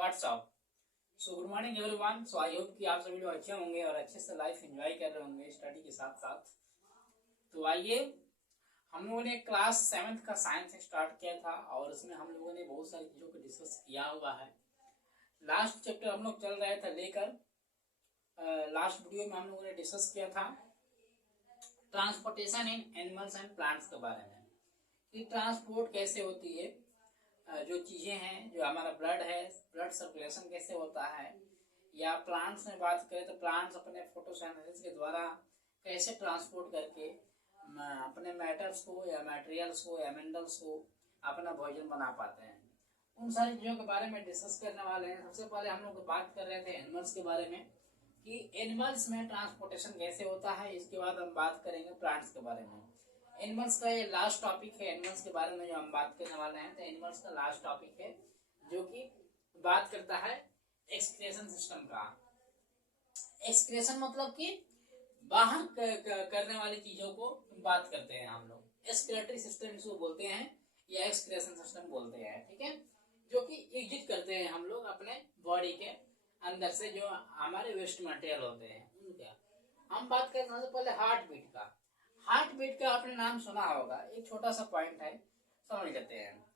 WhatsApp. So good morning everyone. So I hope कि आप सभी लोग अच्छे होंगे और अच्छे से लाइफ एंजॉय कर रहे होंगे स्टडी के साथ साथ। तो आइए, हम लोगों ने क्लास 7th का साइंस स्टार्ट किया था और उसमें हम लोगों ने बहुत सारी चीज़ों को डिस्कस किया हुआ है। लास्ट चैप्टर हम लोग चल रहे थे लेकर लास्ट वीडियो में हम लोगों ने डिस्कस किया था transportation in animals and plants के बारे में कि ट्रांसपोर्ट कैसे होती है, जो चीज़ें हैं, जो हमारा ब्लड है, ब्लड सर्कुलेशन कैसे होता है, या प्लांट्स में बात करें तो प्लांट्स अपने फोटोसिंथेसिस के द्वारा कैसे ट्रांसपोर्ट करके अपने मैटर्स को या मटेरियल्स को या मिनरल्स को अपना भोजन बना पाते हैं। उन सारी चीज़ों के बारे में डिस्कस करने वाले हैं। सबसे पहले हम लोग बात कर रहे थे एनिमल्स के बारे में कि एनिमल्स में ट्रांसपोर्टेशन कैसे होता है। इसके बाद हम बात करेंगे प्लांट्स के बारे में। एनिमल्स का ये लास्ट टॉपिक है, एनिमल्स के बारे में जो हम बात करने वाले हैं। तो एनिमल्स का लास्ट टॉपिक है जो कि बात करता है एक्सक्रीशन सिस्टम का। एक्सक्रीशन मतलब कि बाहर करने वाली चीजों को बात करते हैं हम लोग। एक्सक्रीटरी सिस्टम इसको बोलते हैं या एक्सक्रीशन सिस्टम बोलते हैं, ठीक है, जो कि एग्जिट करते हैं हम लोग अपने बॉडी के अंदर से जो हमारे वेस्ट मटेरियल होते हैं उनका। हम बात करें सबसे पहले हार्ट बीट का। हार्ट बीट का आपने नाम सुना होगा, एक छोटा सा पॉइंट है, समझ लेते हैं।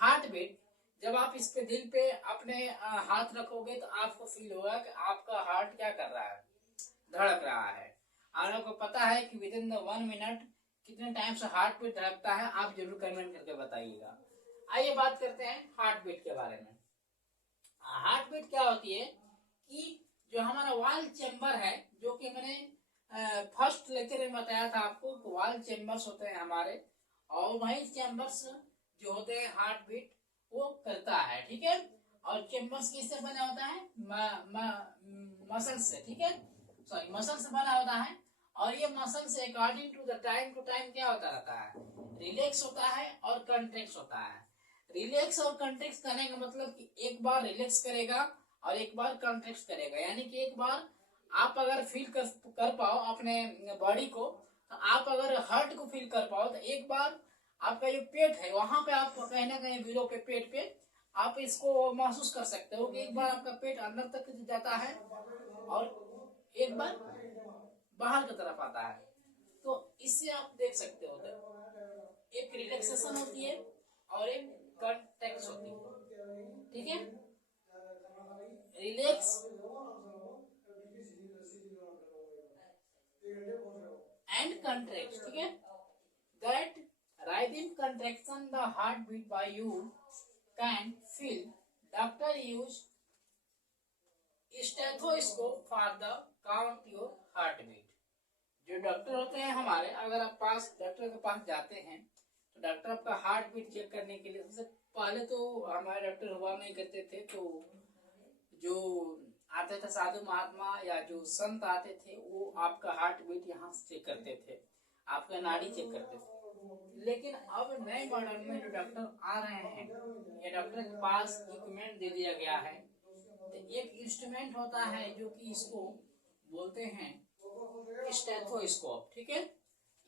हार्ट बीट, जब आप इस पे दिल पे अपने हाथ रखोगे तो आपको फील होगा कि आपका हार्ट क्या कर रहा है, धड़क रहा है। और आपको पता है कि विद इन द 1 मिनट कितने टाइम से हार्ट बीट धड़कता है, आप जरूर कमेंट करके बताइएगा। आइए बात करते हैं हार्ट बीट के बारे में। हार्ट बीट क्या होती है कि जो हमारा वाल चेम्बर है, जो कि मैंने फर्स्ट लेक्चर में बताया था आपको, वाल चेम्बर्स होते हैं हमारे, और वही चेम्बर्स जो होते हैं हार्ट बीट वो करता है, ठीक है। और चेम्बर्स किससे बना होता है? मसल से, ठीक है, सॉरी मसल से बना होता है। और ये मसल से according to the time to time क्या होता रहता है, रिलैक्स होता है और कंट्रैक्ट होता है। रिलैक्स और कंट्रैक्ट करने का मतलब कि एक बार रिलैक्स करेगा और एक बार कंट्रैक्ट करेगा, यानी कि एक बार आप अगर फील कर पाओ अपने बॉडी को, तो आप अगर हार्ट को फील कर पाओ, तो एक बार आपका जो पेट है वहां पे आप कहीं ना कहीं बिलो पे पेट पे आप इसको महसूस कर सकते हो कि एक बार आपका पेट अंदर तक जाता है और एक बार बाहर की तरफ आता है। तो इससे आप देख सकते हो एक रिलैक्सेशन होती है और एक कंट्रैक्शन होती है, ठीक है। रिलैक्स एंड कंट्रैक्ट, ठीक है। That rhythm contraction the heartbeat by you can feel. Doctor use stethoscope for the count your heartbeat. जो डॉक्टर होते हैं हमारे, अगर आप डॉक्टर के पास जाते हैं तो डॉक्टर आपका हार्ट बीट चेक करने के लिए, सबसे पहले तो हमारे डॉक्टर हुआ नहीं करते थे, तो जो आते थे साधु महात्मा या जो संत आते थे वो आपका हार्ट बीट यहाँ से चेक करते थे, आपका नाड़ी चेक करते थे। लेकिन अब नए मॉडल में जो डॉक्टर आ रहे हैं, ये डॉक्टर के पास इक्विपमेंट दे दिया गया है। तो एक इंस्ट्रूमेंट होता है जो कि इसको बोलते हैं स्टेथोस्कोप, ठीक है।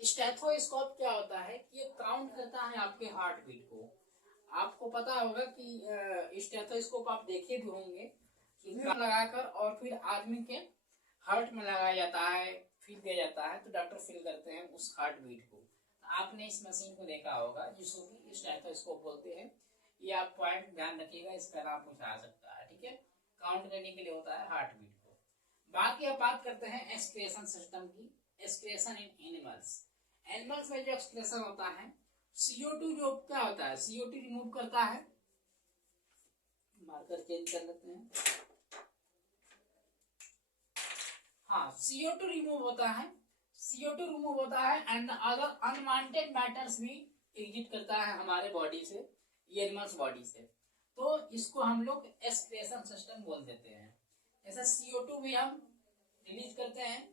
स्टेथोस्कोप क्या होता है कि ये काउंट करता है आपके हार्ट बीट को। आपको पता होगा कि स्टेथोस्कोप आप देखे भी होंगे कि लगाकर और फिर आदमी के हार्ट में लगाया जाता है, फील किया जाता है, तो डॉक्टर फील करते हैं उस हार्ट बीट को। आपने इस मशीन को देखा होगा जिसको कि स्टेथोस्कोप बोलते हैं। ये आप पॉइंट ध्यान रखिएगा, इसका नाम पूछा आ सकता है, ठीक है। काउंट करने के लिए होता है हार्ट बीट को। बाकी अब बात करते हैं एक्सक्रीशन सिस्टम की। एक्सक्रीशन इन एनिमल्स। एनिमल्स में जो एक्सक्रीशन होता है, CO2 जो क्या होता है, CO2 रिमूव करता है। मार्कर चेंज कर लेते हैं। हाँ, CO2 रिमूव होता है, CO2 रिमूव होता है एंड अदर अनवांटेड मैटर्स भी एग्जिट करता है हमारे बॉडी से, एनिमल्स बॉडी से। तो इसको हम लोग एक्सक्रीशन सिस्टम बोल देते हैं। जैसे CO2 भी हम रिलीज करते हैं,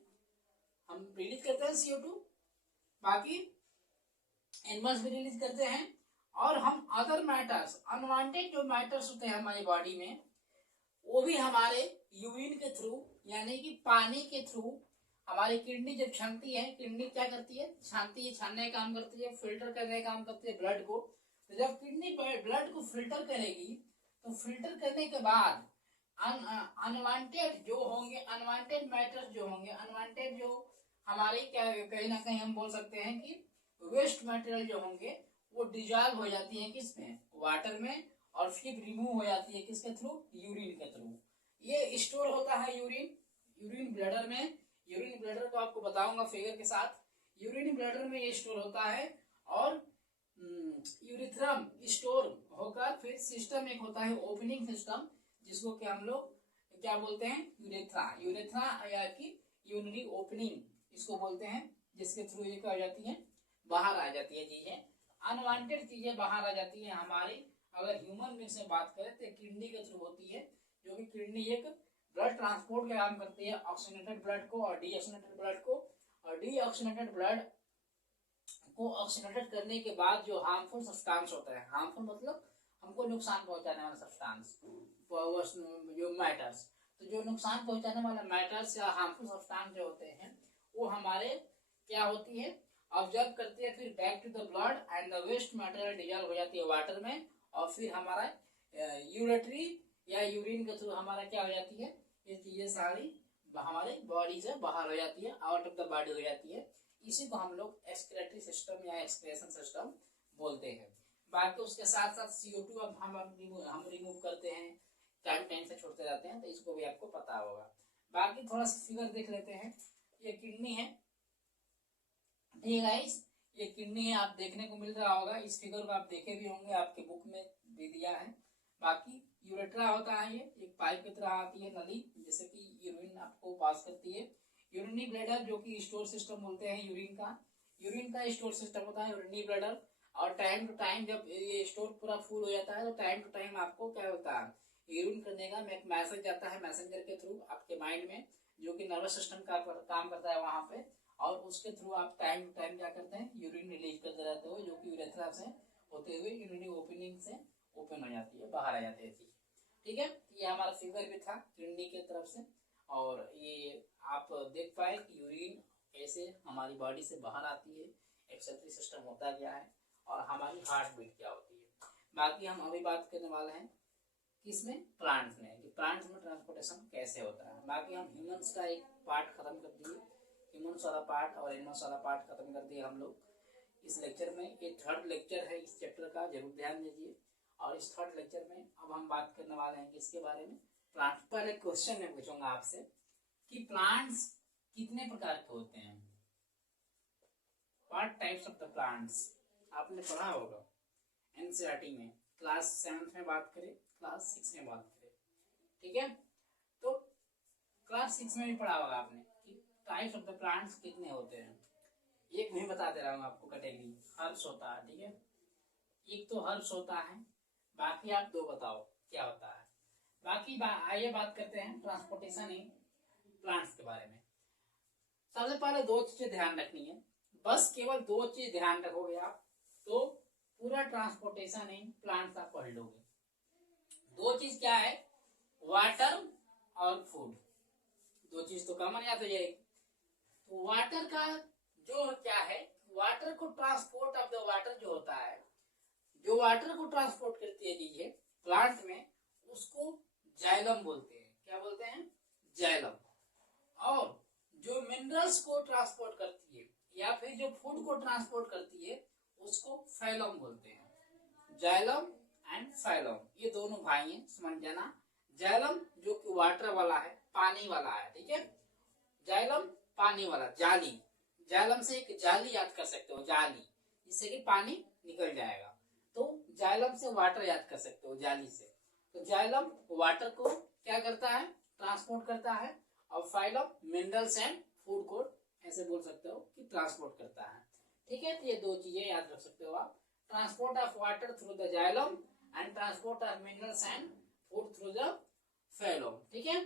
CO2, बाकी एनिमल्स भी रिलीज करते हैं। और हम अदर मैटर्स, अनवांटेड जो मैटर्स होते हैं हमारी बॉडी में, वो भी हमारे यूरिन के थ्रू, यानी कि पानी के थ्रू, हमारी किडनी जब छानती है, किडनी क्या करती है, छानती है, छानने का काम करती है, फिल्टर करने का काम करती है ब्लड को। तो जब किडनी ब्लड को फिल्टर करेगी, तो फिल्टर करने के बाद अनवांटेड जो होंगे, अनवांटेड मैटर्स जो होंगे, अनवांटेड जो हमारे क्या कहीं ना कहीं हम बोल सकते हैं कि वेस्ट मटेरियल जो होंगे वो डिजॉल्व हो जाती है किसमें, वाटर में, और फिर रिमूव हो जाती है किसके थ्रू, यूरिन के थ्रू। ये स्टोर होता है यूरिन ब्लैडर में। यूरिन ब्लैडर को आपको बताऊंगा फिगर के साथ। यूरिन ब्लैडर में ये स्टोर होता है, और यूरिथ्रम स्टोर होकर फिर सिस्टम एक होता है ओपनिंग सिस्टम, जिसको कि हम लोग क्या बोलते हैं, यूरेथ्रा। यूरेथ्रा या कि यूरिनरी ओपनिंग इसको बोलते हैं, जिसके थ्रू ये क्या हो जाती है, बाहर आ जाती है चीजें, अनवांटेड चीजें बाहर आ जाती है हमारी। अगर ह्यूमन बींग से बात करें तो किडनी के थ्रू होती है, जो कि किडनी एक ब्लड ट्रांसपोर्ट का काम करती है, ऑक्सीजनेटेड ब्लड को और डीऑक्सीजनेटेड ब्लड को। और डीऑक्सीजनेटेड ब्लड को ऑक्सीजनेटेड करने के बाद जो हार्मफुल सब्सटेंस होता है, हार्मफुल मतलब हमको नुकसान पहुंचाने वाला सब्सटेंस, जो मैटर्स, तो जो नुकसान पहुंचाने वाला मैटर्स या हार्मफुल सब्सटेंस जो होते हैं वो हमारे क्या होती है, ऑब्जर्व करती है, फिर back to the blood and the waste material dissolve हो जाती है वाटर में, और फिर हमारा यूरेटरी या यूरिन के थ्रू हमारा क्या हो जाती है, ये चीजें सारी हमारे बॉडी से बाहर हो जाती है, आउट ऑफ द बॉडी हो जाती है। इसी को हम लोग एक्सक्रेटरी सिस्टम या एक्सक्रेशन सिस्टम बोलते हैं। बाकी उसके साथ साथ CO2 अब हम रिमूव करते हैं, टाइम से छोड़ते जाते हैं, तो इसको भी आपको पता होगा। बाकी थोड़ा सा फिगर देख लेते हैं। ये किडनी है, ठीक है गाइस, ये किडनी है, आप देखने को मिल रहा होगा, इस फिगर को आप देखे भी होंगे, आपके बुक में भी दिया है। बाकी यूरेट्रा होता है, ये एक पाइप की तरह आती है नली, जैसे कि यूरिन आपको पास करती है। यूरिनरी ब्लैडर जो कि स्टोर सिस्टम बोलते हैं यूरिन का स्टोर सिस्टम होता है यूरिनरी ब्लैडर। और टाइम टू टाइम जब ये स्टोर पूरा फुल हो जाता है तो टाइम टू टाइम आपको क्या होता है, यूरिन करने का एक मैसेज जाता है मैसेंजर के थ्रू आपके माइंड में, जो कि नर्वस सिस्टम का काम करता है वहां पे, और उसके थ्रू आप टाइम टू टाइम क्या करते हैं, यूरिन रिलीज करते रहते हो, जो कि यूरेथ्रा से होते हुए यूरिनरी ओपनिंग से ओपन हो जाती है, बाहर आ जाती है। ठीक है, ये हमारा फिगर भी था किडनी की तरफ से, और ये आप देख पाए कि यूरिन कैसे हमारी बॉडी से बाहर आती है, एक्सक्रीटरी सिस्टम होता क्या है, और हमारी हार्ट बीट क्या होती है। बाकी हम अभी बात करने वाले हैं किसमें, प्लांट्स में, कि प्लांट्स में ट्रांसपोर्टेशन कैसे होता है। बाकी हम ह्यूमंस का एक पार्ट खत्म कर दिए, ह्यूमंस वाला पार्ट और एनिमल्स वाला पार्ट खत्म कर दिए हम लोग इस लेक्चर में। ये थर्ड लेक्चर है इस चैप्टर का, जरूर ध्यान दीजिए। और इस थर्ड लेक्चर में अब हम बात करने वाले हैं किसके बारे में, प्लांट। पहले क्वेश्चन मैं पूछूंगा आपसे कि प्लांट्स कितने प्रकार के होते हैं, what types of the plants, आपने पढ़ा होगा एनसीईआरटी में, क्लास 7 में बात करें, क्लास 6 में बात करें, ठीक है। तो क्लास 6 में भी पढ़ा होगा आपने कि टाइप्स ऑफ द प्लांट्स कितने होते हैं। एक मैं बता दे रहा हूँ आपको कैटेगरी, हर्ब्स होता है, ठीक है, एक तो हर्ब्स होता है, बाकी आप दो बताओ क्या होता है। बाकी आइए बात करते हैं ट्रांसपोर्टेशन इन प्लांट्स के बारे में। सबसे पहले दो चीजें ध्यान रखनी है, बस केवल दो चीज ध्यान रखोगे आप तो पूरा ट्रांसपोर्टेशन इन प्लांट्स आप पढ़ लोगे। दो चीज क्या है, वाटर और फूड, दो चीज तो कॉमन याद हो जाएगी। तो वाटर का जो क्या है, वाटर को ट्रांसपोर्ट ऑफ द वाटर जो होता है, जो वाटर को ट्रांसपोर्ट करती है चीजें प्लांट में, उसको जाइलम बोलते हैं। क्या बोलते हैं, जाइलम। और जो मिनरल्स को ट्रांसपोर्ट करती है या फिर जो फूड को ट्रांसपोर्ट करती है उसको फाइलम बोलते हैं। जाइलम एंड फाइलम ये दोनों भाई हैं, समझ जाना। जाइलम जो कि वाटर वाला है, पानी वाला है, ठीक है, जाइलम पानी वाला, जाली, जाइलम से एक जाली याद कर सकते हो, जाली, जिससे कि पानी निकल जाएगा, तो जाइलम से वाटर याद कर सकते हो, जाली से। तो जाइलम वाटर को क्या करता है, ट्रांसपोर्ट करता है, और फाइलम मिनरल्स एंड फूड को ऐसे बोल सकते हो कि ट्रांसपोर्ट करता है, ठीक है। तो ये दो चीजें याद रख सकते हो आप, transport of water through the xylem and transport of minerals and food through the phylum, ठीक है।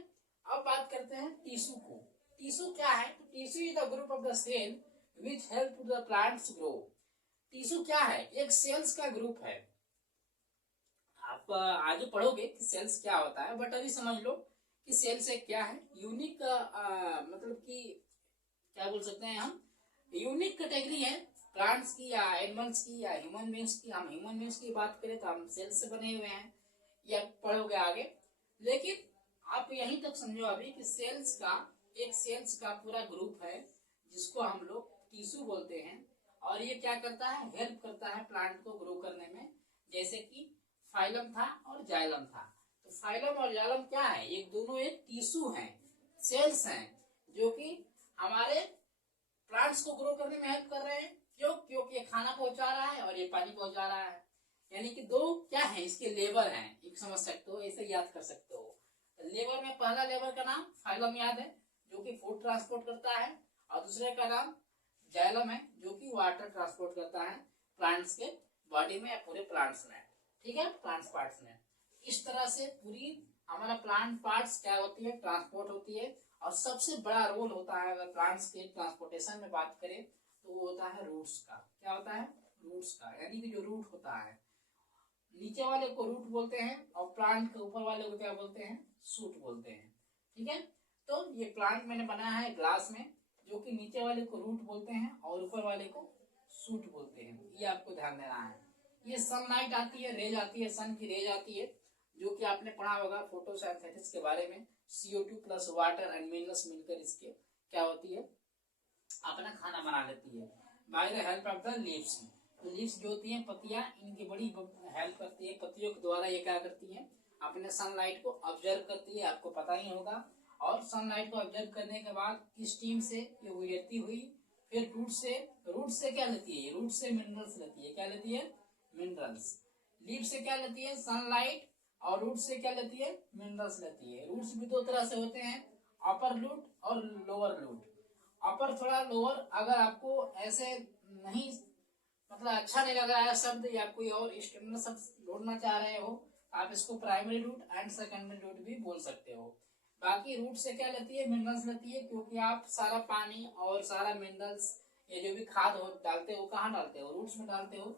अब बात करते हैं टिश्यू को। टिश्यू क्या है, tissue is the group of the cell which help to the plants grow. Tissue क्या है, एक सेल्स का ग्रुप है। आप आगे पढ़ोगे कि सेल्स क्या होता है, बट अभी समझ लो कि सेल्स एक क्या है, यूनिक मतलब कि क्या बोल सकते हैं हम, यूनिक कैटेगरी है प्लांट्स की या एनिमल्स की या ह्यूमन बींग्स की। हम ह्यूमन बींग्स की बात करें तो हम सेल्स से बने हुए हैं, या पढ़ोगे आगे। लेकिन आप यहीं तक समझो अभी कि सेल्स का पूरा ग्रुप है जिसको हम लोग टिश्यू बोलते हैं, और ये क्या करता है, हेल्प करता है प्लांट को ग्रो करने में। जैसे कि फाइलम था और जाइलम था, तो फाइलम और जाइलम क्या है, एक दोनों एक टिश्यू हैं, सेल्स हैं, जो कि हमारे प्लांट्स को ग्रो करने में हेल्प कर रहे हैं। क्यों? क्योंकि ये खाना पहुंचा रहा है और ये पानी पहुंचा रहा है। यानी कि दो क्या है, इसके लेबर हैं, एक समझ सकते हो, ऐसे याद कर सकते हो। लेबर में पहला लेबर का नाम फाइलम याद है, जो कि फूड ट्रांसपोर्ट करता है, और दूसरे का नाम जाइलम है, जो कि वाटर ट्रांसपोर्ट करता है प्लांट्स के बॉडी में या पूरे प्लांट्स में। ठीक है, प्लांट्स पार्ट्स में। इस तरह से पूरी हमारा प्लांट पार्ट्स क्या होती है, ट्रांसपोर्ट होती है। और सबसे बड़ा रोल होता है, अगर प्लांट्स के ट्रांसपोर्टेशन में बात करें तो वो होता है रूट्स का। क्या होता है? रूट्स का, यानी कि जो रूट होता है, नीचे वाले को रूट बोलते हैं और प्लांट के ऊपर वाले को क्या बोलते हैं, सूट बोलते हैं। ठीक है, तो ये प्लांट मैंने बनाया है ग्लास में, जो कि नीचे वाले को रूट बोलते हैं और ऊपर वाले को सूट बोलते हैं। ये आपको ध्यान देना है। ये सनलाइट आती है, रेज आती है, सन की रेज आती है, जो कि आपने पढ़ा होगा फोटोसिंथेसिस के बारे में। CO2 plus water and minerals मिलकर इसके क्या होती है, अपना खाना बना लेती है by the help of the leaves. तो लीव्स जो होती हैं, पत्तियां, इनकी बड़ी हेल्प करती है। पत्तियों के द्वारा ये क्या करती है, अपने सनलाइट को ऑब्जर्व करती है, आपको पता ही होगा। और सनलाइट को ऑब्जर्व करने के बाद स्टीम से ये गुजरती हुई फिर रूट से क्या लेती है, रूट से मिनरल्स लेती है। क्या लेती है? मिनरल्स। लीव से क्या लेती है? सनलाइट। और रूट से क्या लेती है? मिनरल्स लेती है। रूट्स भी दो तरह से होते हैं, अपर रूट और लोअर रूट। अपर थोड़ा लोअर, अगर आपको ऐसे नहीं मतलब अच्छा नहीं लग रहा है शब्द, या कोई और स्टैंडर्ड शब्द ढूंढना चाह रहे हो, आप इसको primary root and secondary root भी बोल सकते हो। बाकी रूट से क्या लेती है? मिनरल्स लेती है, क्योंकि आप सारा पानी और सारा मिनरल्स, ये जो भी खाद हो डालते हो, कहाँ डालते हो? रूट्स में डालते हो,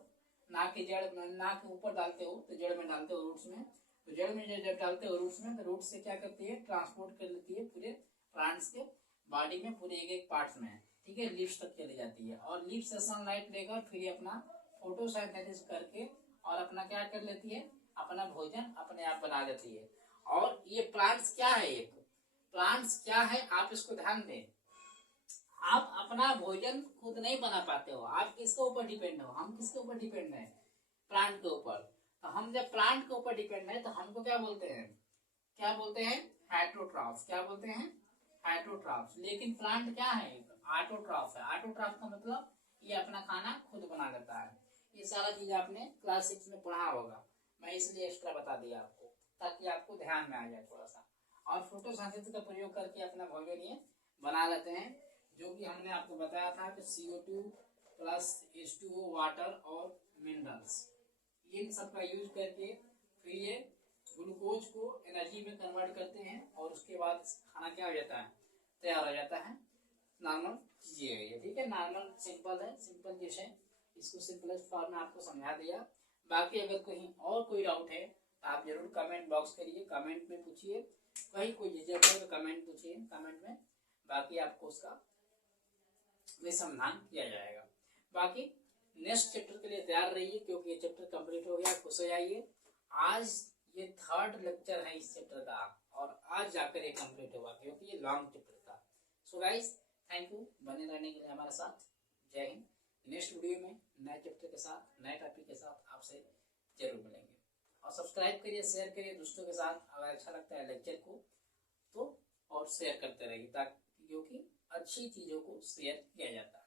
ना कि जड़ में, ना के ऊपर डालते हो तो जड़ में डालते हो, रूट्स में। तो जड़ में जब डालते हो रूट्स में, तो रूट से क्या करती है, ट्रांसपोर्ट कर लेती है पूरे प्लांट्स के बॉडी में, पूरे एक एक पार्ट्स में। ठीक है, लीव्स तक चली जाती है, और लीव्स से सनलाइट लेकर फिर ये अपना फोटोसिंथेसिस करके और अपना क्या कर लेती है, अपना भोजन अपने आप बना लेती है। और ये प्लांट्स क्या है, एक प्लांट्स क्या है, आप इसको ध्यान दें। आप अपना भोजन खुद नहीं बना पाते हो, आप किसके ऊपर डिपेंड हो? हम किसके ऊपर डिपेंड है? प्लांट के ऊपर। तो हम जब प्लांट के ऊपर डिपेंड है तो हमको क्या बोलते हैं, क्या बोलते हैं? हेटरोट्रॉफ्स। क्या बोलते हैं? हेटरोट्रॉफ्स। लेकिन प्लांट क्या है? ऑटोट्रॉफ है। ऑटोट्रॉफ का मतलब ये अपना खाना खुद बना लेता है। ये सारा चीज आपने क्लास 6 में पढ़ा होगा, मैं इसलिए एक्स्ट्रा बता दिया आपको, ताकि आपको ध्यान में आ जाए थोड़ा सा। और फोटोसिंथेसिस का प्रयोग करके अपना भोजन ये बना लेते हैं, जो कि हमने आपको बताया था कि CO2 प्लस H2O वाटर और मिनरल्स, इन सब का यूज करके फिर ये ग्लूकोज को एनर्जी में कन्वर्ट करते हैं, और उसके बाद खाना क्या हो जाता है, तैयार हो जाता है। नॉर्मल चीजें है ये। ठीक है, नॉर्मल सिंपल है, सिंपल डिश है, इसको सिंपलेस्ट फॉर्म में आपको समझा दिया। बाकी अगर कहीं और कोई डाउट है तो आप जरूर कमेंट बॉक्स करिए, कमेंट में पूछिए, कहीं कोई झिझक है तो कमेंट पूछिए कमेंट में, बाकी आपको उसका समाधान किया जाएगा। बाकी नेक्स्ट चैप्टर के लिए तैयार रहिए, क्योंकि ये चैप्टर कंप्लीट हो गया, खुश हो जाइए। आज ये 3rd लेक्चर है इस चैप्टर का, और आज जाकर ये कंप्लीट होगा, क्योंकि ये लॉन्ग चैप्टर था। सो गाइस, थैंक यू बने रहने के लिए हमारे साथ। जय हिंद। नेक्स्ट वीडियो में नए चैप्टर के साथ, नए टॉपिक के साथ आपसे जरूर मिलेंगे। और सब्सक्राइब करिए, शेयर करिए दोस्तों के साथ, अगर अच्छा लगता है लेक्चर को तो, और शेयर करते रहिए, ताकि क्योंकि अच्छी चीजों को शेयर किया जाता है।